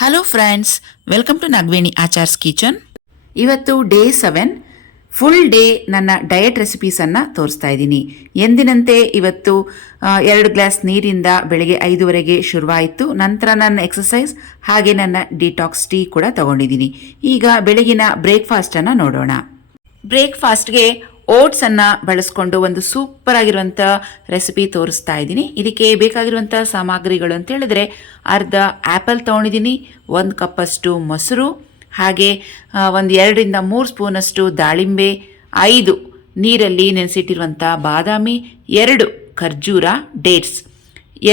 Hello friends, welcome to Nagaveni Achar's kitchen. ಇವತ್ತು day 7 full day ನನ್ನ diet ರೆಸಿಪೀಸನ್ನು ತೋರಿಸ್ತಾ ಇದ್ದೀನಿ. ಎಂದಿನಂತೆ ಇವತ್ತು 2 ಗ್ಲಾಸ್ ನೀರಿಂದ ಬೆಳಗ್ಗೆ 5:30ಗೆ ಶುರುವಾಯಿತು. ನಂತರ ನನ್ನ ಎಕ್ಸಸೈಸ್ ಹಾಗೆ ನನ್ನ ಡಿಟಾಕ್ಸ್ ಟೀ ಕೂಡ ತಗೊಂಡಿದ್ದೀನಿ. ಈಗ ಬೆಳಗಿನ ಬ್ರೇಕ್ಫಾಸ್ಟನ್ನು ನೋಡೋಣ. ಬ್ರೇಕ್ಫಾಸ್ಟ್ಗೆ ಓಟ್ಸನ್ನು ಬಳಸ್ಕೊಂಡು ಒಂದು ಸೂಪರ್ ಆಗಿರುವಂಥ ರೆಸಿಪಿ ತೋರಿಸ್ತಾ ಇದ್ದೀನಿ. ಇದಕ್ಕೆ ಬೇಕಾಗಿರುವಂಥ ಸಾಮಗ್ರಿಗಳು ಅಂತ ಹೇಳಿದ್ರೆ ಅರ್ಧ ಆ್ಯಪಲ್ ತೊಗೊಂಡಿದ್ದೀನಿ, 1 ಕಪ್ಪಷ್ಟು ಮೊಸರು, ಹಾಗೆ 2-3 ಸ್ಪೂನಷ್ಟು ದಾಳಿಂಬೆ, 5 ನೀರಲ್ಲಿ ನೆನೆಸಿಟ್ಟಿರುವಂಥ ಬಾದಾಮಿ, 2 ಖರ್ಜೂರ ಡೇಟ್ಸ್,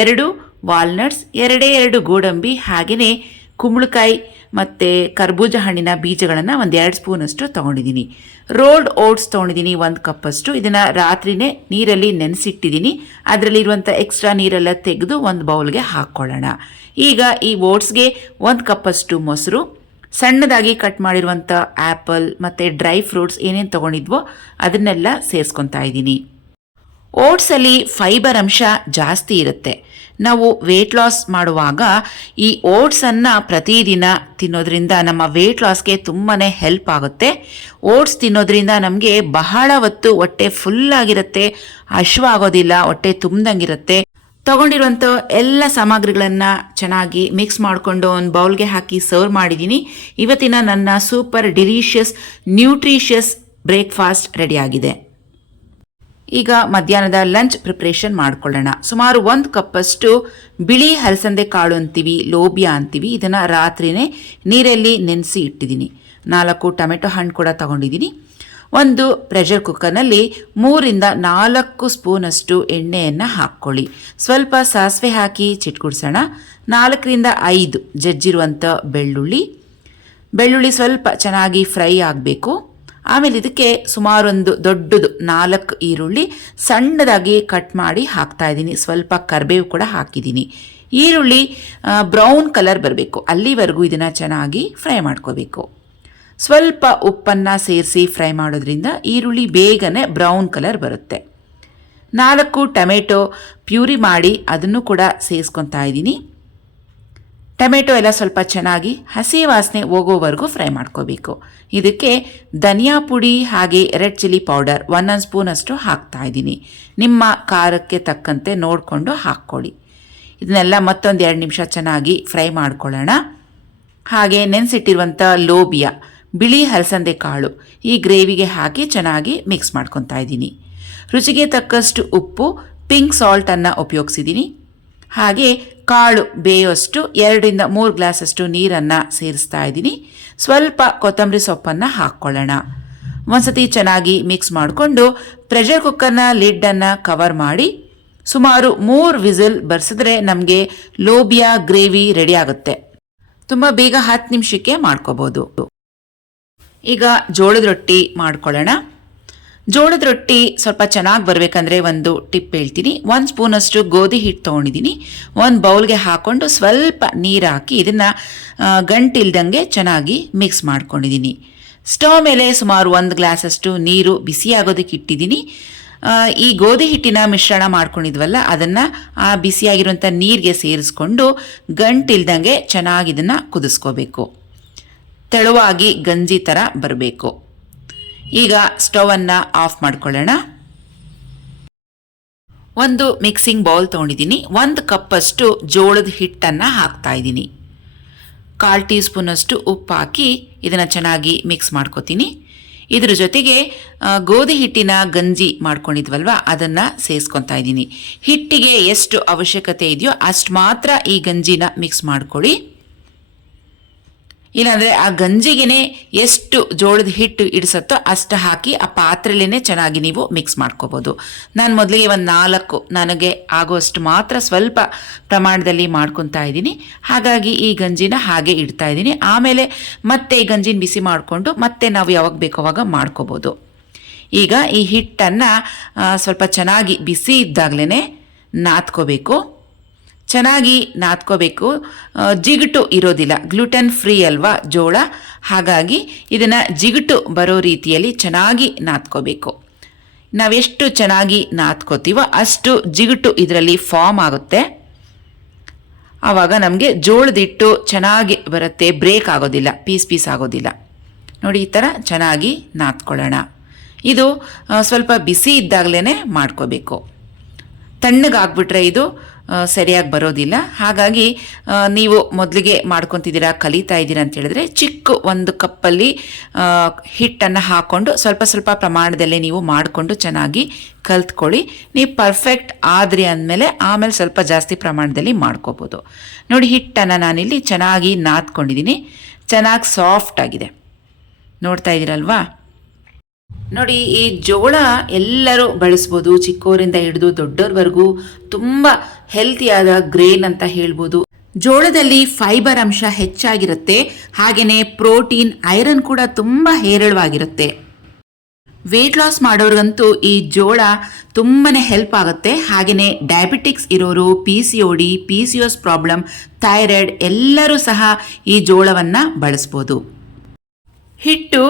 2 ವಾಲ್ನಟ್ಸ್, 2 ಗೋಡಂಬಿ, ಹಾಗೆಯೇ ಕುಂಬಳಕಾಯಿ ಮತ್ತು ಕರ್ಬೂಜ ಹಣ್ಣಿನ ಬೀಜಗಳನ್ನು 2 ಸ್ಪೂನಷ್ಟು ತೊಗೊಂಡಿದ್ದೀನಿ. ರೋಲ್ಡ್ ಓಟ್ಸ್ ತೊಗೊಂಡಿದ್ದೀನಿ 1 ಕಪ್ಪಷ್ಟು. ಇದನ್ನು ರಾತ್ರಿನೇ ನೀರಲ್ಲಿ ನೆನೆಸಿಟ್ಟಿದ್ದೀನಿ. ಅದರಲ್ಲಿರುವಂಥ ಎಕ್ಸ್ಟ್ರಾ ನೀರೆಲ್ಲ ತೆಗೆದು ಒಂದು ಬೌಲ್ಗೆ ಹಾಕ್ಕೊಳ್ಳೋಣ. ಈಗ ಈ ಓಟ್ಸ್ಗೆ 1 ಕಪ್ಪಷ್ಟು ಮೊಸರು, ಸಣ್ಣದಾಗಿ ಕಟ್ ಮಾಡಿರುವಂಥ ಆ್ಯಪಲ್ ಮತ್ತು ಡ್ರೈ ಫ್ರೂಟ್ಸ್ ಏನೇನು ತೊಗೊಂಡಿದ್ವೋ ಅದನ್ನೆಲ್ಲ ಸೇರಿಸ್ಕೊತಾ ಇದ್ದೀನಿ. ಓಟ್ಸಲ್ಲಿ ಫೈಬರ್ ಅಂಶ ಜಾಸ್ತಿ ಇರುತ್ತೆ. ನಾವು ವೇಟ್ ಲಾಸ್ ಮಾಡುವಾಗ ಈ ಓಟ್ಸನ್ನು ಪ್ರತಿದಿನ ತಿನ್ನೋದ್ರಿಂದ ನಮ್ಮ ವೇಟ್ ಲಾಸ್ಗೆ ತುಂಬಾ ಹೆಲ್ಪ್ ಆಗುತ್ತೆ. ಓಟ್ಸ್ ತಿನ್ನೋದ್ರಿಂದ ನಮಗೆ ಬಹಳ ಹೊತ್ತು ಹೊಟ್ಟೆ ಫುಲ್ ಆಗಿರುತ್ತೆ, ಹಶ್ವ ಆಗೋದಿಲ್ಲ, ಹೊಟ್ಟೆ ತುಂಬ್ದಂಗಿರುತ್ತೆ. ತಗೊಂಡಿರುವಂಥ ಎಲ್ಲ ಸಾಮಗ್ರಿಗಳನ್ನು ಚೆನ್ನಾಗಿ ಮಿಕ್ಸ್ ಮಾಡಿಕೊಂಡು ಒಂದು ಬೌಲ್ಗೆ ಹಾಕಿ ಸರ್ವ್ ಮಾಡಿದ್ದೀನಿ. ಇವತ್ತಿನ ನನ್ನ ಸೂಪರ್ ಡಿಲಿಷಿಯಸ್ ನ್ಯೂಟ್ರಿಷಿಯಸ್ ಬ್ರೇಕ್ಫಾಸ್ಟ್ ರೆಡಿಯಾಗಿದೆ. ಈಗ ಮಧ್ಯಾಹ್ನದ ಲಂಚ್ ಪ್ರಿಪ್ರೇಷನ್ ಮಾಡ್ಕೊಳ್ಳೋಣ. ಸುಮಾರು 1 ಕಪ್ಪಷ್ಟು ಬಿಳಿ ಹಲಸಂದೆ ಕಾಳು ಅಂತೀವಿ, ಲೋಬಿಯಾ ಅಂತೀವಿ. ಇದನ್ನು ರಾತ್ರಿನೇ ನೀರಲ್ಲಿ ನೆನೆಸಿ ಇಟ್ಟಿದ್ದೀನಿ. 4 ಟೊಮೆಟೊ ಹಣ್ಣು ಕೂಡ ತಗೊಂಡಿದ್ದೀನಿ. ಒಂದು ಪ್ರೆಷರ್ ಕುಕ್ಕರ್ನಲ್ಲಿ 3-4 ಸ್ಪೂನಷ್ಟು ಎಣ್ಣೆಯನ್ನು ಹಾಕ್ಕೊಳ್ಳಿ. ಸ್ವಲ್ಪ ಸಾಸಿವೆ ಹಾಕಿ ಚಿಟ್ಕುಡ್ಸೋಣ. 4-5 ಜಜ್ಜಿರುವಂಥ ಬೆಳ್ಳುಳ್ಳಿ ಸ್ವಲ್ಪ ಚೆನ್ನಾಗಿ ಫ್ರೈ ಆಗಬೇಕು. ಆಮೇಲೆ ಇದಕ್ಕೆ ಸುಮಾರು ಒಂದು ದೊಡ್ಡದು 4 ಈರುಳ್ಳಿ ಸಣ್ಣದಾಗಿ ಕಟ್ ಮಾಡಿ ಹಾಕ್ತಾ ಇದ್ದೀನಿ. ಸ್ವಲ್ಪ ಕರಿಬೇವು ಕೂಡ ಹಾಕಿದ್ದೀನಿ. ಈರುಳ್ಳಿ ಬ್ರೌನ್ ಕಲರ್ ಬರಬೇಕು, ಅಲ್ಲಿವರೆಗೂ ಇದನ್ನು ಚೆನ್ನಾಗಿ ಫ್ರೈ ಮಾಡ್ಕೋಬೇಕು. ಸ್ವಲ್ಪ ಉಪ್ಪನ್ನು ಸೇರಿಸಿ ಫ್ರೈ ಮಾಡೋದ್ರಿಂದ ಈರುಳ್ಳಿ ಬೇಗನೆ ಬ್ರೌನ್ ಕಲರ್ ಬರುತ್ತೆ. 4 ಟೊಮೆಟೊ ಪ್ಯೂರಿ ಮಾಡಿ ಅದನ್ನು ಕೂಡ ಸೇರಿಸ್ಕೊತಾ ಇದ್ದೀನಿ. ಟೊಮೆಟೊ ಎಲ್ಲ ಸ್ವಲ್ಪ ಚೆನ್ನಾಗಿ ಹಸಿ ವಾಸನೆ ಹೋಗೋವರೆಗೂ ಫ್ರೈ ಮಾಡ್ಕೋಬೇಕು. ಇದಕ್ಕೆ ಧನಿಯಾ ಪುಡಿ ಹಾಗೆ ರೆಡ್ ಚಿಲ್ಲಿ ಪೌಡರ್ 1 ಸ್ಪೂನಷ್ಟು ಹಾಕ್ತಾ ಇದ್ದೀನಿ. ನಿಮ್ಮ ಖಾರಕ್ಕೆ ತಕ್ಕಂತೆ ನೋಡಿಕೊಂಡು ಹಾಕ್ಕೊಳ್ಳಿ. ಇದನ್ನೆಲ್ಲ ಮತ್ತೊಂದು 2 ನಿಮಿಷ ಚೆನ್ನಾಗಿ ಫ್ರೈ ಮಾಡ್ಕೊಳ್ಳೋಣ. ಹಾಗೆ ನೆನೆಸಿಟ್ಟಿರುವಂಥ ಲೋಬಿಯಾ ಬಿಳಿ ಹಲಸಂದೆ ಕಾಳು ಈ ಗ್ರೇವಿಗೆ ಹಾಕಿ ಚೆನ್ನಾಗಿ ಮಿಕ್ಸ್ ಮಾಡ್ಕೊತಾ ಇದ್ದೀನಿ. ರುಚಿಗೆ ತಕ್ಕಷ್ಟು ಉಪ್ಪು, ಪಿಂಕ್ ಸಾಲ್ಟನ್ನು ಉಪಯೋಗಿಸಿದ್ದೀನಿ. ಹಾಗೆ ಕಾಳು ಬೇಯೋಷ್ಟು 2-3 ಗ್ಲಾಸಷ್ಟು ನೀರನ್ನು ಸೇರಿಸ್ತಾ ಇದ್ದೀನಿ. ಸ್ವಲ್ಪ ಕೊತ್ತಂಬರಿ ಸೊಪ್ಪನ್ನು ಹಾಕ್ಕೊಳ್ಳೋಣ. ಒಂದ್ಸತಿ ಚೆನ್ನಾಗಿ ಮಿಕ್ಸ್ ಮಾಡಿಕೊಂಡು ಪ್ರೆಷರ್ ಕುಕ್ಕರ್ನ ಲಿಡ್ಡನ್ನು ಕವರ್ ಮಾಡಿ ಸುಮಾರು 3 ವಿಸಿಲ್ ಬರ್ಸಿದ್ರೆ ನಮಗೆ ಲೋಬಿಯಾ ಗ್ರೇವಿ ರೆಡಿ ಆಗುತ್ತೆ. ತುಂಬ ಬೇಗ 10 ನಿಮಿಷಕ್ಕೆ ಮಾಡ್ಕೋಬೋದು. ಈಗ ಜೋಳದ ರೊಟ್ಟಿ ಮಾಡ್ಕೊಳ್ಳೋಣ. ಜೋಳದ ರೊಟ್ಟಿ ಸ್ವಲ್ಪ ಚೆನ್ನಾಗಿ ಬರಬೇಕಂದ್ರೆ ಒಂದು ಟಿಪ್ ಹೇಳ್ತೀನಿ. 1 ಸ್ಪೂನಷ್ಟು ಗೋಧಿ ಹಿಟ್ಟು ತೊಗೊಂಡಿದ್ದೀನಿ. ಒಂದು ಬೌಲ್ಗೆ ಹಾಕ್ಕೊಂಡು ಸ್ವಲ್ಪ ನೀರು ಹಾಕಿ ಇದನ್ನು ಗಂಟಿಲ್ದಂಗೆ ಚೆನ್ನಾಗಿ ಮಿಕ್ಸ್ ಮಾಡ್ಕೊಂಡಿದ್ದೀನಿ. ಸ್ಟವ್ ಮೇಲೆ ಸುಮಾರು 1 ಗ್ಲಾಸಷ್ಟು ನೀರು ಬಿಸಿಯಾಗೋದಕ್ಕೆ ಇಟ್ಟಿದ್ದೀನಿ. ಈ ಗೋಧಿ ಹಿಟ್ಟಿನ ಮಿಶ್ರಣ ಮಾಡ್ಕೊಂಡಿದ್ವಲ್ಲ ಅದನ್ನು ಆ ಬಿಸಿಯಾಗಿರುವಂಥ ನೀರಿಗೆ ಸೇರಿಸ್ಕೊಂಡು ಗಂಟಿಲ್ದಂಗೆ ಚೆನ್ನಾಗಿ ಇದನ್ನು ಕುದಿಸ್ಕೋಬೇಕು. ತೆಳುವಾಗಿ ಗಂಜಿ ಥರ ಬರಬೇಕು. ಈಗ ಸ್ಟವನ್ನು ಆಫ್ ಮಾಡ್ಕೊಳ್ಳೋಣ. ಒಂದು ಮಿಕ್ಸಿಂಗ್ ಬೌಲ್ ತೊಗೊಂಡಿದ್ದೀನಿ. 1 ಕಪ್ಪಷ್ಟು ಜೋಳದ ಹಿಟ್ಟನ್ನು ಹಾಕ್ತಾ ಇದ್ದೀನಿ. 1/4 ಟೀ ಸ್ಪೂನಷ್ಟು ಉಪ್ಪು ಹಾಕಿ ಇದನ್ನು ಚೆನ್ನಾಗಿ ಮಿಕ್ಸ್ ಮಾಡ್ಕೋತೀನಿ. ಇದ್ರ ಜೊತೆಗೆ ಗೋಧಿ ಹಿಟ್ಟಿನ ಗಂಜಿ ಮಾಡ್ಕೊಂಡಿದ್ವಲ್ವ ಅದನ್ನು ಸೇರಿಸ್ಕೊತಾ ಇದ್ದೀನಿ. ಹಿಟ್ಟಿಗೆ ಎಷ್ಟು ಅವಶ್ಯಕತೆ ಇದೆಯೋ ಅಷ್ಟು ಮಾತ್ರ ಈ ಗಂಜಿನ ಮಿಕ್ಸ್ ಮಾಡ್ಕೊಳ್ಳಿ. ಇಲ್ಲಾಂದರೆ ಆ ಗಂಜಿಗೆ ಎಷ್ಟು ಜೋಳದ ಹಿಟ್ಟು ಇಡಿಸುತ್ತೋ ಅಷ್ಟು ಹಾಕಿ ಆ ಪಾತ್ರೆಯಲ್ಲೇ ಚೆನ್ನಾಗಿ ನೀವು ಮಿಕ್ಸ್ ಮಾಡ್ಕೋಬೋದು. ನಾನು ಮೊದಲಿಗೆ 4 ನನಗೆ ಆಗೋಷ್ಟು ಮಾತ್ರ ಸ್ವಲ್ಪ ಪ್ರಮಾಣದಲ್ಲಿ ಮಾಡ್ಕೊತಾ ಇದ್ದೀನಿ. ಹಾಗಾಗಿ ಈ ಗಂಜಿನ ಹಾಗೆ ಇಡ್ತಾ ಇದ್ದೀನಿ. ಆಮೇಲೆ ಮತ್ತೆ ಈ ಗಂಜಿನ ಬಿಸಿ ಮಾಡಿಕೊಂಡು ಮತ್ತೆ ನಾವು ಯಾವಾಗ ಬೇಕೋ ಅವಾಗ ಮಾಡ್ಕೋಬೋದು. ಈಗ ಈ ಹಿಟ್ಟನ್ನು ಸ್ವಲ್ಪ ಚೆನ್ನಾಗಿ ಬಿಸಿ ಇದ್ದಾಗಲೇ ನಾದ್ಕೋಬೇಕು. ಚೆನ್ನಾಗಿ ನಾದ್ಕೋಬೇಕು. ಜಿಗುಟು ಇರೋದಿಲ್ಲ, ಗ್ಲೂಟನ್ ಫ್ರೀ ಅಲ್ವಾ ಜೋಳ, ಹಾಗಾಗಿ ಇದನ್ನು ಜಿಗುಟು ಬರೋ ರೀತಿಯಲ್ಲಿ ಚೆನ್ನಾಗಿ ನಾದ್ಕೋಬೇಕು. ನಾವೆಷ್ಟು ಚೆನ್ನಾಗಿ ನಾದ್ಕೋತೀವೋ ಅಷ್ಟು ಜಿಗುಟು ಇದರಲ್ಲಿ ಫಾರ್ಮ್ ಆಗುತ್ತೆ. ಆವಾಗ ನಮಗೆ ಜೋಳದ ಹಿಟ್ಟು ಚೆನ್ನಾಗಿ ಬರುತ್ತೆ, ಬ್ರೇಕ್ ಆಗೋದಿಲ್ಲ, ಪೀಸ್ ಪೀಸ್ ಆಗೋದಿಲ್ಲ. ನೋಡಿ ಈ ಥರ ಚೆನ್ನಾಗಿ ನಾದ್ಕೊಳ್ಳೋಣ. ಇದು ಸ್ವಲ್ಪ ಬಿಸಿ ಇದ್ದಾಗಲೇ ಮಾಡ್ಕೋಬೇಕು. ತಣ್ಣಗಾಗ್ಬಿಟ್ರೆ ಇದು ಸರಿಯಾಗಿ ಬರೋದಿಲ್ಲ. ಹಾಗಾಗಿ ನೀವು ಮೊದಲಿಗೆ ಮಾಡ್ಕೊತಿದ್ದೀರಾ, ಕಲಿತಾ ಇದ್ದೀರಾ ಅಂತ ಹೇಳಿದ್ರೆ ಚಿಕ್ಕ ಒಂದು ಕಪ್ಪಲ್ಲಿ ಹಿಟ್ಟನ್ನು ಹಾಕ್ಕೊಂಡು ಸ್ವಲ್ಪ ಸ್ವಲ್ಪ ಪ್ರಮಾಣದಲ್ಲೇ ನೀವು ಮಾಡಿಕೊಂಡು ಚೆನ್ನಾಗಿ ಕಲ್ತ್ಕೊಳ್ಳಿ. ನೀವು ಪರ್ಫೆಕ್ಟ್ ಆದ್ರಿ ಅಂದಮೇಲೆ ಆಮೇಲೆ ಸ್ವಲ್ಪ ಜಾಸ್ತಿ ಪ್ರಮಾಣದಲ್ಲಿ ಮಾಡ್ಕೋಬೋದು. ನೋಡಿ ಹಿಟ್ಟನ್ನು ನಾನಿಲ್ಲಿ ಚೆನ್ನಾಗಿ ನಾದ್ಕೊಂಡಿದ್ದೀನಿ, ಚೆನ್ನಾಗಿ ಸಾಫ್ಟ್ ಆಗಿದೆ, ನೋಡ್ತಾ ಇದ್ದೀರಲ್ವಾ. ನೋಡಿ ಈ ಜೋಳ ಎಲ್ಲರೂ ಬಳಸ್ಬೋದು, ಚಿಕ್ಕವರಿಂದ ಹಿಡಿದು ದೊಡ್ಡವ್ರವರೆಗೂ ತುಂಬ ಹೆಲ್ತಿಯಾದ ಗ್ರೇನ್ ಅಂತ ಹೇಳ್ಬೋದು. ಜೋಳದಲ್ಲಿ ಫೈಬರ್ ಅಂಶ ಹೆಚ್ಚಾಗಿರುತ್ತೆ, ಹಾಗೆಯೇ ಪ್ರೋಟೀನ್, ಐರನ್ ಕೂಡ ತುಂಬ ಹೇರಳವಾಗಿರುತ್ತೆ. ವೇಟ್ ಲಾಸ್ ಮಾಡೋರಿಗಂತೂ ಈ ಜೋಳ ತುಂಬನೇ ಹೆಲ್ಪ್ ಆಗುತ್ತೆ. ಹಾಗೆಯೇ ಡಯಾಬಿಟಿಕ್ಸ್ ಇರೋರು, PCOD, PCOS ಪ್ರಾಬ್ಲಮ್, ಥೈರಾಯ್ಡ್ ಎಲ್ಲರೂ ಸಹ ಈ ಜೋಳವನ್ನು ಬಳಸ್ಬೋದು. ಹಿಟ್ಟು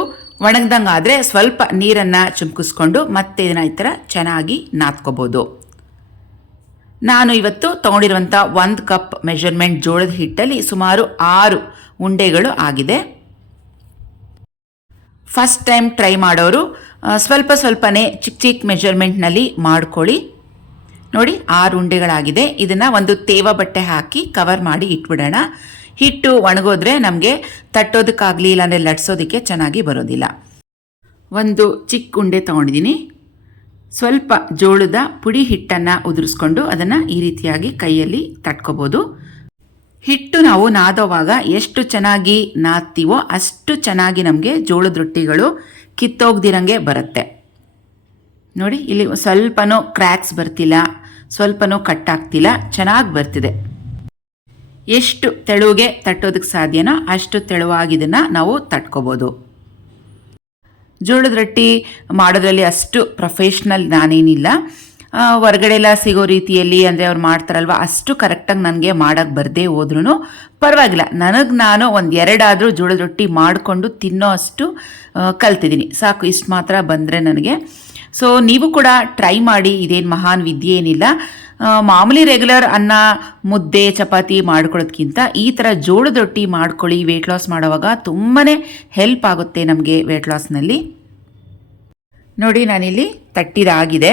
ಒಣಗ್ದಂಗಾದರೆ ಸ್ವಲ್ಪ ನೀರನ್ನು ಚುಮ್ಕಿಸ್ಕೊಂಡು ಮತ್ತೆ ಇದನ್ನು ಈ ಥರ ಚೆನ್ನಾಗಿ ನಾದ್ಕೋಬೋದು. ನಾನು ಇವತ್ತು ತೊಗೊಂಡಿರುವಂಥ 1 ಕಪ್ ಮೆಷರ್ಮೆಂಟ್ ಜೋಳದ ಹಿಟ್ಟಲ್ಲಿ ಸುಮಾರು 6 ಉಂಡೆಗಳು ಆಗಿದೆ. ಫಸ್ಟ್ ಟೈಮ್ ಟ್ರೈ ಮಾಡೋರು ಸ್ವಲ್ಪ ಸ್ವಲ್ಪನೇ ಚಿಕ್ಕ ಚಿಕ್ಕ ಮೆಷರ್ಮೆಂಟ್ನಲ್ಲಿ ಮಾಡ್ಕೊಳ್ಳಿ. ನೋಡಿ 6 ಉಂಡೆಗಳಾಗಿದೆ. ಇದನ್ನು ಒಂದು ತೇವ ಬಟ್ಟೆ ಹಾಕಿ ಕವರ್ ಮಾಡಿ ಇಟ್ಬಿಡೋಣ. ಹಿಟ್ಟು ಒಣಗೋದ್ರೆ ನಮಗೆ ತಟ್ಟೋದಕ್ಕಾಗಲಿ ಇಲ್ಲಾಂದರೆ ಲಟ್ಸೋದಕ್ಕೆ ಚೆನ್ನಾಗಿ ಬರೋದಿಲ್ಲ. ಒಂದು ಚಿಕ್ಕ ಉಂಡೆ ತೊಗೊಂಡಿದ್ದೀನಿ. ಸ್ವಲ್ಪ ಜೋಳದ ಪುಡಿ ಹಿಟ್ಟನ್ನು ಉದುರಿಸ್ಕೊಂಡು ಅದನ್ನು ಈ ರೀತಿಯಾಗಿ ಕೈಯಲ್ಲಿ ತಟ್ಕೋಬೋದು. ಹಿಟ್ಟು ನಾವು ನಾದೋವಾಗ ಎಷ್ಟು ಚೆನ್ನಾಗಿ ನಾದ್ತೀವೋ ಅಷ್ಟು ಚೆನ್ನಾಗಿ ನಮಗೆ ಜೋಳದ ರೊಟ್ಟಿಗಳು ಕಿತ್ತೋಗ್ದಿರಂಗೆ ಬರುತ್ತೆ. ನೋಡಿ ಇಲ್ಲಿ ಸ್ವಲ್ಪನೂ ಕ್ರ್ಯಾಕ್ಸ್ ಬರ್ತಿಲ್ಲ, ಸ್ವಲ್ಪನೂ ಕಟ್ಟಾಗ್ತಿಲ್ಲ, ಚೆನ್ನಾಗಿ ಬರ್ತಿದೆ. ಎಷ್ಟು ತೆಳುಗೆ ತಟ್ಟೋದಕ್ಕೆ ಸಾಧ್ಯನೋ ಅಷ್ಟು ತೆಳುವಾಗಿ ಇದನ್ನು ನಾವು ತಟ್ಕೋಬೋದು. ಜೋಳದ ರೊಟ್ಟಿ ಮಾಡೋದ್ರಲ್ಲಿ ಅಷ್ಟು ಪ್ರೊಫೆಷ್ನಲ್ ನಾನೇನಿಲ್ಲ. ಹೊರಗಡೆ ಎಲ್ಲ ಸಿಗೋ ರೀತಿಯಲ್ಲಿ ಅಂದರೆ ಅವ್ರು ಮಾಡ್ತಾರಲ್ವ ಅಷ್ಟು ಕರೆಕ್ಟಾಗಿ ನನಗೆ ಮಾಡೋಕ್ಕೆ ಬರದೇ ಹೋದ್ರೂ ಪರವಾಗಿಲ್ಲ. ನಾನು ಒಂದು 2 ಆದರೂ ಜೋಳದ ರೊಟ್ಟಿ ಮಾಡಿಕೊಂಡು ತಿನ್ನೋ ಅಷ್ಟು ಕಲ್ತಿದ್ದೀನಿ. ಸಾಕು, ಇಷ್ಟು ಮಾತ್ರ ಬಂದರೆ ನನಗೆ. ಸೊ ನೀವು ಕೂಡ ಟ್ರೈ ಮಾಡಿ, ಇದೇನು ಮಹಾನ್ ವಿದ್ಯೆ ಏನಿಲ್ಲ. ಮಾಮೂಲಿ ರೆಗ್ಯುಲರ್ ಅನ್ನ, ಮುದ್ದೆ, ಚಪಾತಿ ಮಾಡ್ಕೊಳ್ಳೋದ್ಕಿಂತ ಈ ಥರ ಜೋಳದ ರೊಟ್ಟಿ ಮಾಡ್ಕೊಳ್ಳಿ. ವೆಯ್ಟ್ ಲಾಸ್ ಮಾಡೋವಾಗ ತುಂಬಾ ಹೆಲ್ಪ್ ಆಗುತ್ತೆ ನಮಗೆ ವೆಯ್ಟ್ ಲಾಸ್ನಲ್ಲಿ. ನೋಡಿ ನಾನಿಲ್ಲಿ ತಟ್ಟಿದಾಗಿದೆ.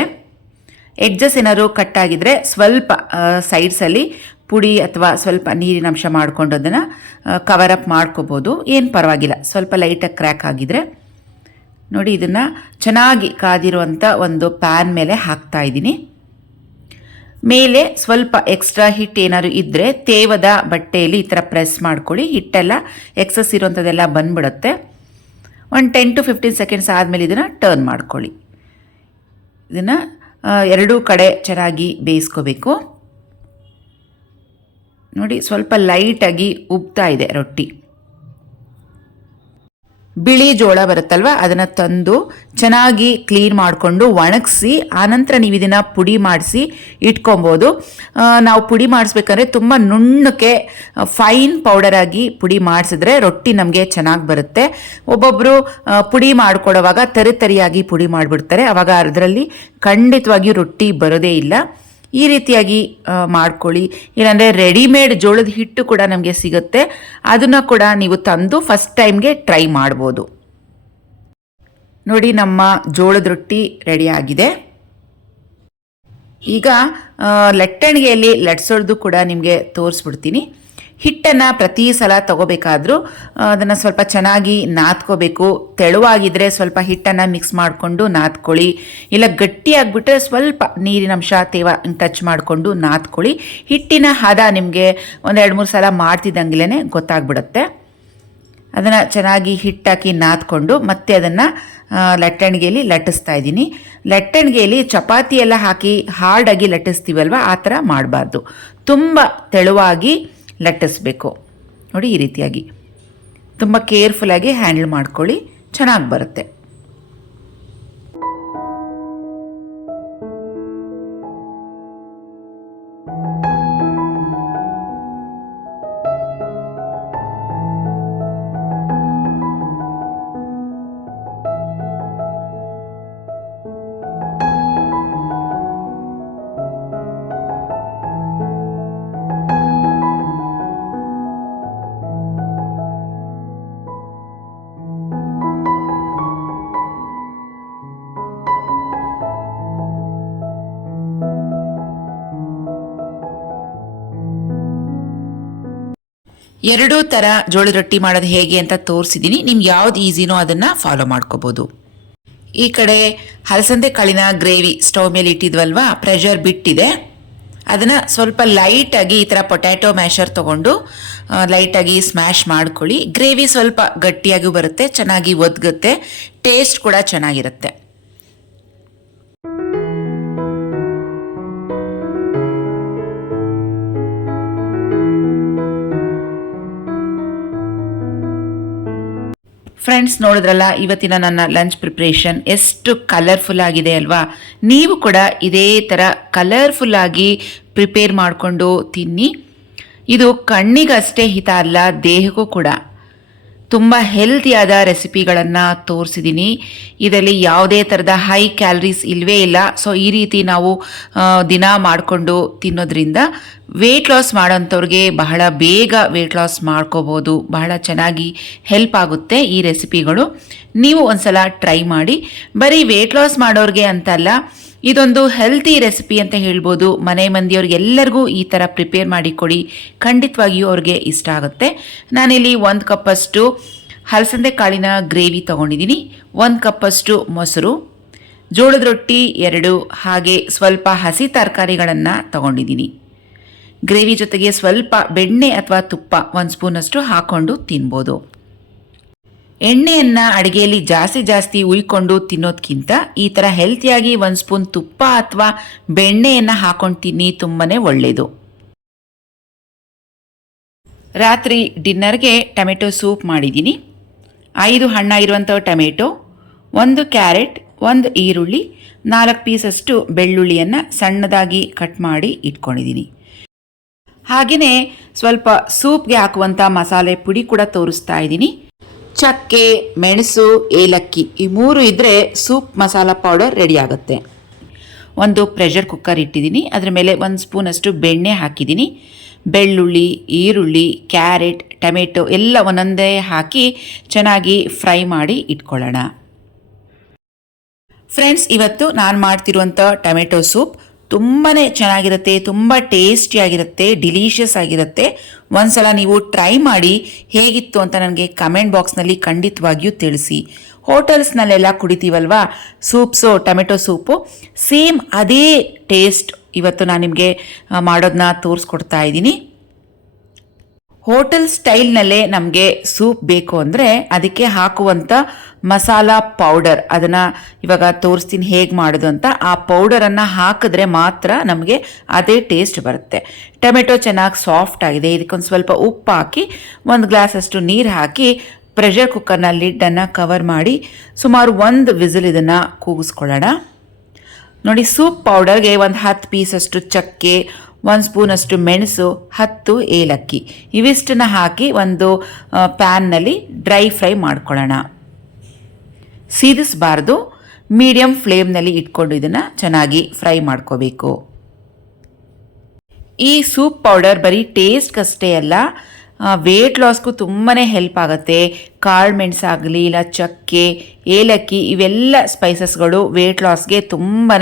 ಎಡ್ಜಸ್ ಏನಾದ್ರು ಕಟ್ಟಾಗಿದ್ದರೆ ಸ್ವಲ್ಪ ಸೈಡ್ಸಲ್ಲಿ ಪುಡಿ ಅಥವಾ ಸ್ವಲ್ಪ ನೀರಿನ ಅಂಶ ಮಾಡಿಕೊಂಡು ಅದನ್ನು ಕವರ್ ಅಪ್ ಮಾಡ್ಕೋಬೋದು, ಏನು ಪರವಾಗಿಲ್ಲ. ಸ್ವಲ್ಪ ಲೈಟಾಗಿ ಕ್ರ್ಯಾಕ್ ಆಗಿದ್ರೆ ನೋಡಿ ಇದನ್ನು ಚೆನ್ನಾಗಿ ಕಾದಿರುವಂಥ ಒಂದು ಪ್ಯಾನ್ ಮೇಲೆ ಹಾಕ್ತಾ ಇದ್ದೀನಿ. ಮೇಲೆ ಸ್ವಲ್ಪ ಎಕ್ಸ್ಟ್ರಾ ಹಿಟ್ಟು ಏನಾದ್ರು ಇದ್ದರೆ ತೇವದ ಬಟ್ಟೆಯಲ್ಲಿ ಈ ಥರ ಪ್ರೆಸ್ ಮಾಡ್ಕೊಳ್ಳಿ. ಹಿಟ್ಟೆಲ್ಲ ಎಕ್ಸಸ್ ಇರೋಂಥದ್ದೆಲ್ಲ ಬಂದ್ಬಿಡುತ್ತೆ. ಒಂದು 10 to 15 ಸೆಕೆಂಡ್ಸ್ ಆದಮೇಲೆ ಇದನ್ನು ಟರ್ನ್ ಮಾಡ್ಕೊಳ್ಳಿ. ಇದನ್ನು ಎರಡೂ ಕಡೆ ಚೆನ್ನಾಗಿ ಬೇಯಿಸ್ಕೋಬೇಕು. ನೋಡಿ ಸ್ವಲ್ಪ ಲೈಟಾಗಿ ಉಬ್ತಾ ಇದೆ ರೊಟ್ಟಿ. ಬಿಳಿ ಜೋಳ ಬರುತ್ತಲ್ವ ಅದನ್ನು ತಂದು ಚೆನ್ನಾಗಿ ಕ್ಲೀನ್ ಮಾಡಿಕೊಂಡು ಒಣಗಿಸಿ ಆನಂತರ ನೀವು ಇದನ್ನು ಪುಡಿ ಮಾಡಿಸಿ ಇಟ್ಕೊಬೋದು. ನಾವು ಪುಡಿ ಮಾಡಿಸ್ಬೇಕಂದ್ರೆ ತುಂಬ ನುಣ್ಣಕ್ಕೆ ಫೈನ್ ಪೌಡರಾಗಿ ಪುಡಿ ಮಾಡಿಸಿದ್ರೆ ರೊಟ್ಟಿ ನಮಗೆ ಚೆನ್ನಾಗಿ ಬರುತ್ತೆ. ಒಬ್ಬೊಬ್ಬರು ಪುಡಿ ಮಾಡಿಕೊಡುವಾಗ ತರಿಯಾಗಿ ಪುಡಿ ಮಾಡಿಬಿಡ್ತಾರೆ, ಆವಾಗ ಅದರಲ್ಲಿ ಖಂಡಿತವಾಗಿ ರೊಟ್ಟಿ ಬರೋದೇ ಇಲ್ಲ. ಈ ರೀತಿಯಾಗಿ ಮಾಡ್ಕೊಳ್ಳಿ. ಇಲ್ಲಾಂದರೆ ರೆಡಿಮೇಡ್ ಜೋಳದ ಹಿಟ್ಟು ಕೂಡ ನಮಗೆ ಸಿಗುತ್ತೆ, ಅದನ್ನು ಕೂಡ ನೀವು ತಂದು ಫಸ್ಟ್ ಟೈಮ್ಗೆ ಟ್ರೈ ಮಾಡ್ಬೋದು. ನೋಡಿ ನಮ್ಮ ಜೋಳದ ರೊಟ್ಟಿ ರೆಡಿ ಆಗಿದೆ. ಈಗ ಲಟ್ಟಣಿಗೆಯಲ್ಲಿ ಲಟ್ಸೋದು ಕೂಡ ನಿಮಗೆ ತೋರಿಸ್ಬಿಡ್ತೀನಿ. ಹಿಟ್ಟನ್ನು ಪ್ರತಿ ಸಲ ತಗೋಬೇಕಾದ್ರೂ ಅದನ್ನು ಸ್ವಲ್ಪ ಚೆನ್ನಾಗಿ ನಾದ್ಕೋಬೇಕು. ತೆಳುವಾಗಿದ್ದರೆ ಸ್ವಲ್ಪ ಹಿಟ್ಟನ್ನು ಮಿಕ್ಸ್ ಮಾಡಿಕೊಂಡು ನಾದ್ಕೊಳ್ಳಿ, ಇಲ್ಲ ಗಟ್ಟಿಯಾಗಿಬಿಟ್ರೆ ಸ್ವಲ್ಪ ನೀರಿನಂಶ ತೇವ ಟಚ್ ಮಾಡಿಕೊಂಡು ನಾದ್ಕೊಳ್ಳಿ. ಹಿಟ್ಟಿನ ಹದ ನಿಮಗೆ ಒಂದು 2-3 ಸಲ ಮಾಡ್ತಿದ್ದಂಗಿಲೇ ಗೊತ್ತಾಗ್ಬಿಡುತ್ತೆ. ಅದನ್ನು ಚೆನ್ನಾಗಿ ಹಿಟ್ಟಾಕಿ ನಾದ್ಕೊಂಡು ಮತ್ತೆ ಅದನ್ನು ಲಟ್ಟಣಿಗೆಯಲ್ಲಿ ಲಟ್ಟಿಸ್ತಾ ಇದ್ದೀನಿ. ಲಟ್ಟಣಿಗೆಯಲ್ಲಿ ಚಪಾತಿ ಎಲ್ಲ ಹಾಕಿ ಹಾರ್ಡಾಗಿ ಲಟ್ಟಿಸ್ತೀವಲ್ವ ಆ ಥರ ಮಾಡಬಾರ್ದು, ತುಂಬ ತೆಳುವಾಗಿ ಲಟ್ಟಿಸ್ಬೇಕು. ನೋಡಿ ಈ ರೀತಿಯಾಗಿ ತುಂಬ ಕೇರ್ಫುಲ್ಲಾಗಿ ಹ್ಯಾಂಡಲ್ ಮಾಡ್ಕೊಳ್ಳಿ, ಚೆನ್ನಾಗಿ ಬರುತ್ತೆ. ಎರಡೂ ಥರ ಜೋಳದ ರೊಟ್ಟಿ ಮಾಡೋದು ಹೇಗೆ ಅಂತ ತೋರಿಸಿದ್ದೀನಿ. ನಿಮ್ಗೆ ಯಾವ್ದು ಈಸಿನೋ ಅದನ್ನು ಫಾಲೋ ಮಾಡ್ಕೋಬೋದು. ಈ ಕಡೆ ಹಲಸಂದೆ ಕಾಳಿನ ಗ್ರೇವಿ ಸ್ಟವ್ ಮೇಲೆ ಇಟ್ಟಿದ್ವಲ್ವಾ, ಪ್ರೆಷರ್ ಬಿಟ್ಟಿದೆ. ಅದನ್ನು ಸ್ವಲ್ಪ ಲೈಟಾಗಿ ಈ ಥರ ಪೊಟ್ಯಾಟೊ ಮ್ಯಾಶರ್ ತೊಗೊಂಡು ಲೈಟಾಗಿ ಸ್ಮ್ಯಾಶ್ ಮಾಡ್ಕೊಳ್ಳಿ. ಗ್ರೇವಿ ಸ್ವಲ್ಪ ಗಟ್ಟಿಯಾಗಿ ಬರುತ್ತೆ, ಚೆನ್ನಾಗಿ ಒದ್ಗುತ್ತೆ, ಟೇಸ್ಟ್ ಕೂಡ ಚೆನ್ನಾಗಿರುತ್ತೆ. ಫ್ರೆಂಡ್ಸ್, ನೋಡಿದ್ರಲ್ಲ ಇವತ್ತಿನ ನನ್ನ ಲಂಚ್ ಪ್ರಿಪ್ರೇಷನ್ ಎಷ್ಟು ಕಲರ್ಫುಲ್ ಆಗಿದೆ ಅಲ್ವಾ. ನೀವು ಕೂಡ ಇದೇ ಥರ ಕಲರ್ಫುಲ್ಲಾಗಿ ಪ್ರಿಪೇರ್ ಮಾಡಿಕೊಂಡು ತಿನ್ನಿ. ಇದು ಕಣ್ಣಿಗಷ್ಟೇ ಹಿತ ಅಲ್ಲ, ದೇಹಕ್ಕೂ ಕೂಡ ತುಂಬ ಹೆಲ್ತಿಯಾದ ರೆಸಿಪಿಗಳನ್ನು ತೋರಿಸಿದ್ದೀನಿ. ಇದರಲ್ಲಿ ಯಾವುದೇ ಥರದ ಹೈ ಕ್ಯಾಲರೀಸ್ ಇಲ್ಲವೇ ಇಲ್ಲ. ಸೊ ಈ ರೀತಿ ನಾವು ದಿನ ಮಾಡಿಕೊಂಡು ತಿನ್ನೋದ್ರಿಂದ ವೆಯ್ಟ್ ಲಾಸ್ ಮಾಡೋಂಥವ್ರಿಗೆ ಬಹಳ ಬೇಗ ವೆಯ್ಟ್ ಲಾಸ್ ಮಾಡ್ಕೋಬೋದು. ಬಹಳ ಚೆನ್ನಾಗಿ ಹೆಲ್ಪ್ ಆಗುತ್ತೆ ಈ ರೆಸಿಪಿಗಳು. ನೀವು ಒಂದ್ಸಲ ಟ್ರೈ ಮಾಡಿ. ಬರೀ ವೆಯ್ಟ್ ಲಾಸ್ ಮಾಡೋರಿಗೆ ಅಂತಲ್ಲ, ಇದೊಂದು ಹೆಲ್ತಿ ರೆಸಿಪಿ ಅಂತ ಹೇಳ್ಬೋದು. ಮನೆ ಮಂದಿಯವ್ರಿಗೆಲ್ಲರಿಗೂ ಈ ಥರ ಪ್ರಿಪೇರ್ ಮಾಡಿಕೊಡಿ, ಖಂಡಿತವಾಗಿಯೂ ಅವ್ರಿಗೆ ಇಷ್ಟ ಆಗುತ್ತೆ. ನಾನಿಲ್ಲಿ 1 ಕಪ್ಪಷ್ಟು ಹಲಸಂದೆ ಕಾಳಿನ ಗ್ರೇವಿ ತೊಗೊಂಡಿದ್ದೀನಿ, 1 ಕಪ್ಪಷ್ಟು ಮೊಸರು, ಜೋಳದ ರೊಟ್ಟಿ 2, ಹಾಗೆ ಸ್ವಲ್ಪ ಹಸಿ ತರಕಾರಿಗಳನ್ನು ತೊಗೊಂಡಿದ್ದೀನಿ. ಗ್ರೇವಿ ಜೊತೆಗೆ ಸ್ವಲ್ಪ ಬೆಣ್ಣೆ ಅಥವಾ ತುಪ್ಪ 1 ಸ್ಪೂನಷ್ಟು ಹಾಕ್ಕೊಂಡು ತಿನ್ಬೋದು. ಎಣ್ಣೆಯನ್ನು ಅಡುಗೆಯಲ್ಲಿ ಜಾಸ್ತಿ ಉಯ್ಕೊಂಡು ತಿನ್ನೋದಕ್ಕಿಂತ ಈ ಥರ ಹೆಲ್ತಿಯಾಗಿ 1 ಸ್ಪೂನ್ ತುಪ್ಪ ಅಥವಾ ಬೆಣ್ಣೆಯನ್ನು ಹಾಕೊಂಡು ತಿನ್ನಿ, ತುಂಬಾ ಒಳ್ಳೆಯದು. ರಾತ್ರಿ ಡಿನ್ನರ್ಗೆ ಟೊಮೆಟೊ ಸೂಪ್ ಮಾಡಿದ್ದೀನಿ. 5 ಹಣ್ಣಾಗಿರುವಂಥ ಟೊಮೆಟೊ, 1 ಕ್ಯಾರೆಟ್, 1 ಈರುಳ್ಳಿ, 4 ಪೀಸಷ್ಟು ಬೆಳ್ಳುಳ್ಳಿಯನ್ನು ಸಣ್ಣದಾಗಿ ಕಟ್ ಮಾಡಿ ಇಟ್ಕೊಂಡಿದ್ದೀನಿ. ಹಾಗೆಯೇ ಸ್ವಲ್ಪ ಸೂಪ್ಗೆ ಹಾಕುವಂಥ ಮಸಾಲೆ ಪುಡಿ ಕೂಡ ತೋರಿಸ್ತಾ ಇದ್ದೀನಿ. ಚಕ್ಕೆ, ಮೆಣಸು, ಏಲಕ್ಕಿ ಈ 3 ಇದ್ದರೆ ಸೂಪ್ ಮಸಾಲ ಪೌಡರ್ ರೆಡಿ ಆಗುತ್ತೆ. 1 ಪ್ರೆಷರ್ ಕುಕ್ಕರ್ ಇಟ್ಟಿದ್ದೀನಿ, ಅದರ ಮೇಲೆ 1 ಸ್ಪೂನಷ್ಟು ಬೆಣ್ಣೆ ಹಾಕಿದ್ದೀನಿ. ಬೆಳ್ಳುಳ್ಳಿ, ಈರುಳ್ಳಿ, ಕ್ಯಾರೆಟ್, ಟೊಮೆಟೊ ಎಲ್ಲ ಒಂದೊಂದೇ ಹಾಕಿ ಚೆನ್ನಾಗಿ ಫ್ರೈ ಮಾಡಿ ಇಟ್ಕೊಳ್ಳೋಣ. ಫ್ರೆಂಡ್ಸ್, ಇವತ್ತು ನಾನು ಮಾಡ್ತಿರುವಂಥ ಟೊಮೆಟೊ ಸೂಪ್ ತುಂಬಾ ಚೆನ್ನಾಗಿರುತ್ತೆ, ತುಂಬ ಟೇಸ್ಟಿಯಾಗಿರುತ್ತೆ, ಡಿಲೀಷಿಯಸ್ ಆಗಿರುತ್ತೆ. ಒಂದ್ಸಲ ನೀವು ಟ್ರೈ ಮಾಡಿ ಹೇಗಿತ್ತು ಅಂತ ನನಗೆ ಕಮೆಂಟ್ ಬಾಕ್ಸ್ನಲ್ಲಿ ಖಂಡಿತವಾಗಿಯೂ ತಿಳಿಸಿ. ಹೋಟೆಲ್ಸ್ನಲ್ಲೆಲ್ಲ ಕುಡಿತೀವಲ್ವಾ ಸೂಪ್ಸು, ಟೊಮೆಟೊ ಸೂಪು, ಸೇಮ್ ಅದೇ ಟೇಸ್ಟ್ ಇವತ್ತು ನಾನು ನಿಮಗೆ ಮಾಡೋದನ್ನ ತೋರಿಸ್ಕೊಡ್ತಾ ಇದ್ದೀನಿ. ಹೋಟೆಲ್ ಸ್ಟೈಲ್ನಲ್ಲೇ ನಮಗೆ ಸೂಪ್ ಬೇಕು ಅಂದರೆ ಅದಕ್ಕೆ ಹಾಕುವಂಥ ಮಸಾಲ ಪೌಡರ್, ಅದನ್ನು ಇವಾಗ ತೋರಿಸ್ತೀನಿ ಹೇಗೆ ಮಾಡೋದು ಅಂತ. ಆ ಪೌಡರನ್ನು ಹಾಕಿದ್ರೆ ಮಾತ್ರ ನಮಗೆ ಅದೇ ಟೇಸ್ಟ್ ಬರುತ್ತೆ. ಟೊಮೆಟೊ ಚೆನ್ನಾಗಿ ಸಾಫ್ಟ್ ಆಗಿದೆ, ಇದಕ್ಕೊಂದು ಸ್ವಲ್ಪ ಉಪ್ಪು ಹಾಕಿ 1 ಗ್ಲಾಸಷ್ಟು ನೀರು ಹಾಕಿ ಪ್ರೆಷರ್ ಕುಕ್ಕರ್ನ ಲಿಡ್ಡನ್ನು ಕವರ್ ಮಾಡಿ ಸುಮಾರು 1 ವಿಸಿಲ್ ಇದನ್ನು ಕೂಗಿಸ್ಕೊಳ್ಳೋಣ. ನೋಡಿ, ಸೂಪ್ ಪೌಡರ್ಗೆ 10 ಪೀಸಷ್ಟು ಚಕ್ಕೆ, 1 ಸ್ಪೂನಷ್ಟು ಮೆಣಸು, 10 ಏಲಕ್ಕಿ ಇವಿಷ್ಟನ್ನು ಹಾಕಿ ಒಂದು ಪ್ಯಾನ್ನಲ್ಲಿ ಡ್ರೈ ಫ್ರೈ ಮಾಡ್ಕೊಳ್ಳೋಣ. ಸೀದಿಸಬಾರ್ದು, ಮೀಡಿಯಂ ಫ್ಲೇಮ್ನಲ್ಲಿ ಇಟ್ಕೊಂಡು ಇದನ್ನು ಚೆನ್ನಾಗಿ ಫ್ರೈ ಮಾಡ್ಕೋಬೇಕು. ಈ ಸೂಪ್ ಪೌಡರ್ ಬರೀ ಟೇಸ್ಟ್ಗಷ್ಟೇ ಅಲ್ಲ, ವೇಟ್ ಲಾಸ್ಗೂ ತುಂಬಾ ಹೆಲ್ಪ್ ಆಗುತ್ತೆ. ಕಾಳು ಮೆಣಸಾಗಲಿ ಇಲ್ಲ ಚಕ್ಕೆ, ಏಲಕ್ಕಿ ಇವೆಲ್ಲ ಸ್ಪೈಸಸ್ಗಳು ವೇಟ್ ಲಾಸ್ಗೆ ತುಂಬಾ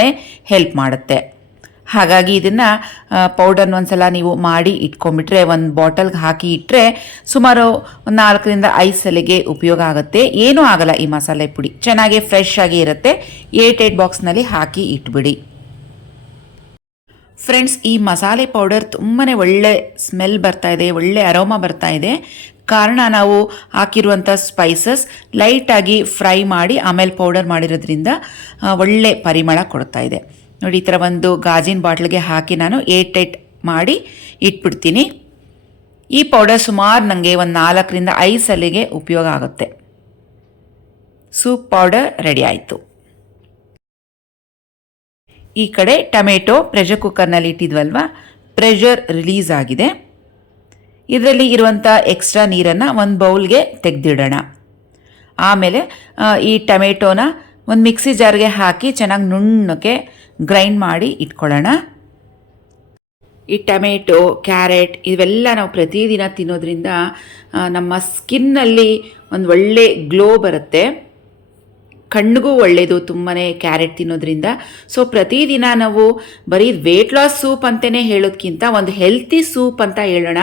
ಹೆಲ್ಪ್ ಮಾಡುತ್ತೆ. ಹಾಗಾಗಿ ಇದನ್ನು ಪೌಡರ್ನ ಒಂದ್ಸಲ ನೀವು ಮಾಡಿ ಇಟ್ಕೊಂಡ್ಬಿಟ್ರೆ, 1 ಬಾಟಲ್ಗೆ ಹಾಕಿ ಇಟ್ಟರೆ ಸುಮಾರು 4 ರಿಂದ 5 ಸಲಿಗೆ ಉಪಯೋಗ ಆಗುತ್ತೆ. ಏನೂ ಆಗಲ್ಲ, ಈ ಮಸಾಲೆ ಪುಡಿ ಚೆನ್ನಾಗಿ ಫ್ರೆಶ್ ಆಗಿ ಇರುತ್ತೆ. ಏರ್ಟೈಟ್ ಬಾಕ್ಸ್ನಲ್ಲಿ ಹಾಕಿ ಇಟ್ಬಿಡಿ. ಫ್ರೆಂಡ್ಸ್, ಈ ಮಸಾಲೆ ಪೌಡರ್ ತುಂಬಾ ಒಳ್ಳೆ ಸ್ಮೆಲ್ ಬರ್ತಾ ಇದೆ, ಒಳ್ಳೆ ಅರೋಮಾ ಬರ್ತಾ ಇದೆ. ಕಾರಣ ನಾವು ಹಾಕಿರುವಂಥ ಸ್ಪೈಸಸ್ ಲೈಟಾಗಿ ಫ್ರೈ ಮಾಡಿ ಆಮೇಲೆ ಪೌಡರ್ ಮಾಡಿರೋದ್ರಿಂದ ಒಳ್ಳೆ ಪರಿಮಳ ಕೊಡ್ತಾ ಇದೆ. ನೋಡಿ, ಈ ಥರ ಒಂದು ಗಾಜಿನ ಬಾಟ್ಲಿಗೆ ಹಾಕಿ ನಾನು ಏರ್ಟೈಟ್ ಮಾಡಿ ಇಟ್ಬಿಡ್ತೀನಿ. ಈ ಪೌಡರ್ ಸುಮಾರು ನನಗೆ 4 ರಿಂದ 5 ಸಲಿಗೆ ಉಪಯೋಗ ಆಗುತ್ತೆ. ಸೂಪ್ ಪೌಡರ್ ರೆಡಿ ಆಯಿತು. ಈ ಕಡೆ ಟೊಮೆಟೊ ಪ್ರೆಷರ್ ಕುಕ್ಕರ್ನಲ್ಲಿ ಇಟ್ಟಿದ್ವಲ್ವ, ಪ್ರೆಷರ್ ರಿಲೀಸ್ ಆಗಿದೆ. ಇದರಲ್ಲಿ ಇರುವಂಥ ಎಕ್ಸ್ಟ್ರಾ ನೀರನ್ನು 1 ಬೌಲ್ಗೆ ತೆಗೆದಿಡೋಣ. ಆಮೇಲೆ ಈ ಟೊಮೆಟೊನ ಒಂದು ಮಿಕ್ಸಿ ಜಾರ್ಗೆ ಹಾಕಿ ಚೆನ್ನಾಗಿ ನುಣ್ಣಗೆ ಗ್ರೈಂಡ್ ಮಾಡಿ ಇಟ್ಕೊಳ್ಳೋಣ. ಈ ಟೊಮೆಟೊ, ಕ್ಯಾರೆಟ್ ಇವೆಲ್ಲ ನಾವು ಪ್ರತಿದಿನ ತಿನ್ನೋದ್ರಿಂದ ನಮ್ಮ ಸ್ಕಿನ್ನಲ್ಲಿ ಒಂದು ಒಳ್ಳೆ ಗ್ಲೋ ಬರುತ್ತೆ. ಕಣ್ಣಿಗೂ ಒಳ್ಳೆಯದು ತುಂಬಾ ಕ್ಯಾರೆಟ್ ತಿನ್ನೋದ್ರಿಂದ. ಸೊ ಪ್ರತಿದಿನ ನಾವು ಬರೀ ವೇಟ್ ಲಾಸ್ ಸೂಪ್ ಅಂತಲೇ ಹೇಳೋದಕ್ಕಿಂತ ಒಂದು ಹೆಲ್ತಿ ಸೂಪ್ ಅಂತ ಹೇಳೋಣ.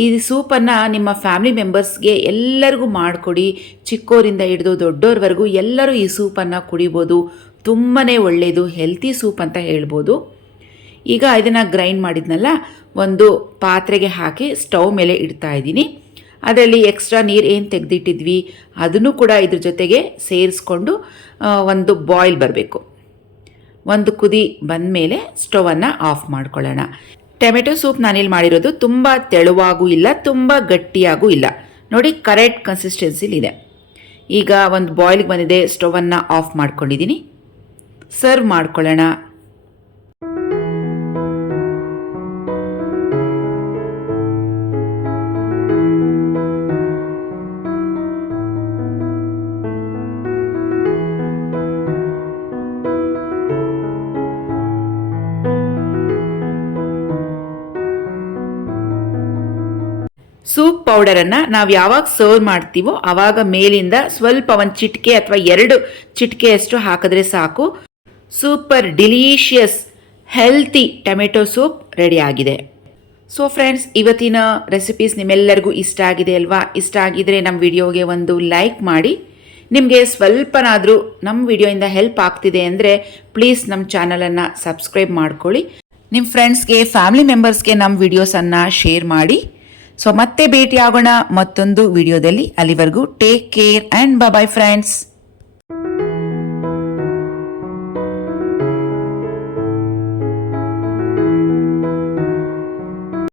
ಈ ಸೂಪನ್ನು ನಿಮ್ಮ ಫ್ಯಾಮಿಲಿ ಮೆಂಬರ್ಸ್ಗೆ ಎಲ್ಲರಿಗೂ ಮಾಡಿಕೊಡಿ. ಚಿಕ್ಕೋರಿಂದ ಹಿಡಿದು ದೊಡ್ಡೋರ್ವರೆಗೂ ಎಲ್ಲರೂ ಈ ಸೂಪನ್ನು ಕುಡಿಬೋದು. ತುಂಬಾ ಒಳ್ಳೆಯದು, ಹೆಲ್ತಿ ಸೂಪ್ ಅಂತ ಹೇಳ್ಬೋದು. ಈಗ ಇದನ್ನು ಗ್ರೈಂಡ್ ಮಾಡಿದ್ನಲ್ಲ, ಒಂದು ಪಾತ್ರೆಗೆ ಹಾಕಿ ಸ್ಟವ್ ಮೇಲೆ ಇಡ್ತಾ ಇದ್ದೀನಿ. ಅದರಲ್ಲಿ ಎಕ್ಸ್ಟ್ರಾ ನೀರು ಏನು ತೆಗೆದಿಟ್ಟಿದ್ವಿ ಅದನ್ನು ಕೂಡ ಇದ್ರ ಜೊತೆಗೆ ಸೇರಿಸ್ಕೊಂಡು ಒಂದು ಬಾಯ್ಲ್ ಬರಬೇಕು. ಒಂದು ಕುದಿ ಬಂದ ಮೇಲೆ ಸ್ಟವನ್ನು ಆಫ್ ಮಾಡ್ಕೊಳ್ಳೋಣ. ಟೊಮೆಟೊ ಸೂಪ್ ನಾನಿಲ್ಲಿ ಮಾಡಿರೋದು ತುಂಬ ತೆಳುವಾಗೂ ಇಲ್ಲ, ತುಂಬ ಗಟ್ಟಿಯಾಗೂ ಇಲ್ಲ. ನೋಡಿ, ಕರೆಕ್ಟ್ ಕನ್ಸಿಸ್ಟೆನ್ಸಿಲಿದೆ. ಈಗ ಒಂದು ಬಾಯ್ಲಿಗೆ ಬಂದಿದೆ, ಸ್ಟವನ್ನು ಆಫ್ ಮಾಡ್ಕೊಂಡಿದ್ದೀನಿ. ಸರ್ವ್ ಮಾಡ್ಕೊಳ್ಳೋಣ. ಸೂಪ್ ಪೌಡರನ್ನು ನಾವು ಯಾವಾಗ ಸರ್ವ್ ಮಾಡ್ತೀವೋ ಆವಾಗ ಮೇಲಿಂದ ಸ್ವಲ್ಪ ಒಂದು ಚಿಟಿಕೆ ಅಥವಾ 2 ಚಿಟಿಕೆಯಷ್ಟು ಹಾಕಿದ್ರೆ ಸಾಕು. Super delicious healthy tomato soup ready ಆಗಿದೆ. ಸೊ ಫ್ರೆಂಡ್ಸ್, ಇವತ್ತಿನ ರೆಸಿಪೀಸ್ ನಿಮ್ಮೆಲ್ಲರಿಗೂ ಇಷ್ಟ ಆಗಿದೆ ಅಲ್ವಾ? ಇಷ್ಟ ಆಗಿದ್ರೆ ನಮ್ಮ ವಿಡಿಯೋಗೆ ಒಂದು ಲೈಕ್ ಮಾಡಿ. ನಿಮಗೆ ಸ್ವಲ್ಪನಾದರೂ ನಮ್ಮ ವಿಡಿಯೋಯಿಂದ ಹೆಲ್ಪ್ ಆಗ್ತಿದೆ ಅಂದರೆ ಪ್ಲೀಸ್ ನಮ್ಮ ಚಾನಲನ್ನು ಸಬ್ಸ್ಕ್ರೈಬ್ ಮಾಡ್ಕೊಳ್ಳಿ. ನಿಮ್ಮ ಫ್ರೆಂಡ್ಸ್ಗೆ, ಫ್ಯಾಮಿಲಿ ಮೆಂಬರ್ಸ್ಗೆ ನಮ್ಮ ವಿಡಿಯೋಸನ್ನು ಶೇರ್ ಮಾಡಿ. ಸೊ ಮತ್ತೆ ಭೇಟಿ ಆಗೋಣ ಮತ್ತೊಂದು ವಿಡಿಯೋದಲ್ಲಿ. ಅಲ್ಲಿವರೆಗೂ take care and bye friends.